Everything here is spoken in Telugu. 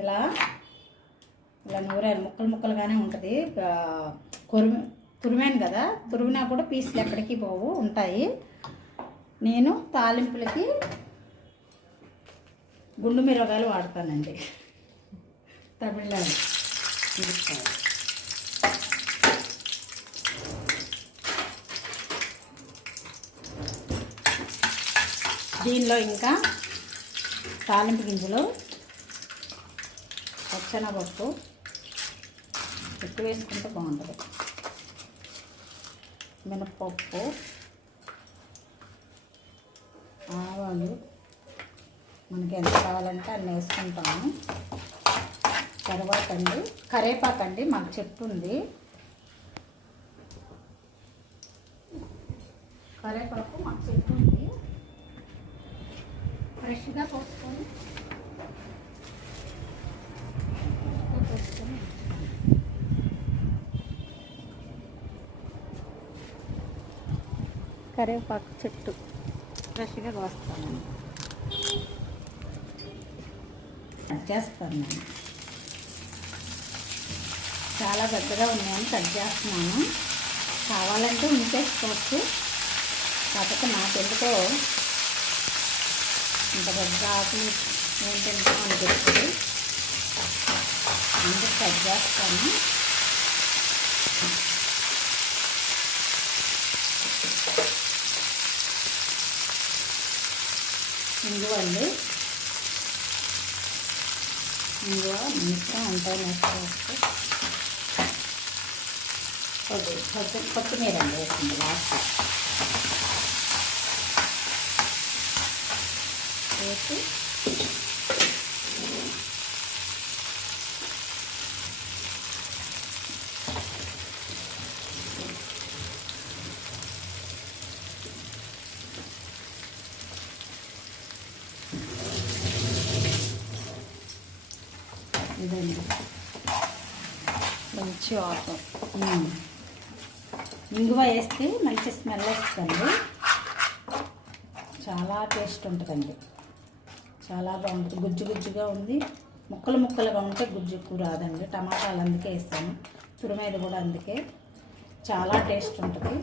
ఇలా ఇలా నూరాను, ముక్కలు ముక్కలుగానే ఉంటుంది. తురిమాను కదా, తురిమినా కూడా పీసులు ఎక్కడికి పోవు, ఉంటాయి. నేను తాలింపులకి గుండు మిరగాయలు వాడతానండి. తమిళనాడు దీనిలో ఇంకా తాలింపు గింజలు, పచ్చెనపప్పు ఎక్కువ వేసుకుంటే బాగుంటుంది, మినపప్పు, ఆవాలు మనకి ఎంత కావాలంటే అన్నీ వేసుకుంటాము. తర్వాత కరివేపాకండి, మాకు చెట్టు ఉంది. కరివేపాకు మాకు చెట్టు ఉంది, ఫ్రెష్గా కోసుకొని కరివేపాకు చెట్టు ఫ్రెష్గా కోస్తాను, కట్ చేస్తాను. నేను చాలా పెద్దగా ఉన్నాయని కట్ చేస్తున్నాను. కావాలంటే ఉంచేసుకోవచ్చు, కాకపోతే నాకెందుకో ఇంత పెద్ద ఆకులు ఏంటంటే అనిపిస్తుంది, అందుకు కట్ చేస్తాను. ఇంగువ అండి, ఇంగువ మిశ్రం అంతా వేసుకోవచ్చు. కొత్తిమీర అండి వేసింది లాస్ట్ వేసి ఇదండి మంచి ఆకు. ఇంగువ వేస్తే మంచి స్మెల్ వస్తుంది, చాలా టేస్ట్ ఉంటుందండి, చాలా బాగుంటుంది. గుజ్జు గుజ్జుగా ఉంది, ముక్కలు ముక్కలుగా ఉంటే గుజ్జు ఎక్కువ రాదండి. టమాటాలు అందుకే వేస్తాను, తురిమేది కూడా అందుకే, చాలా టేస్ట్ ఉంటుంది.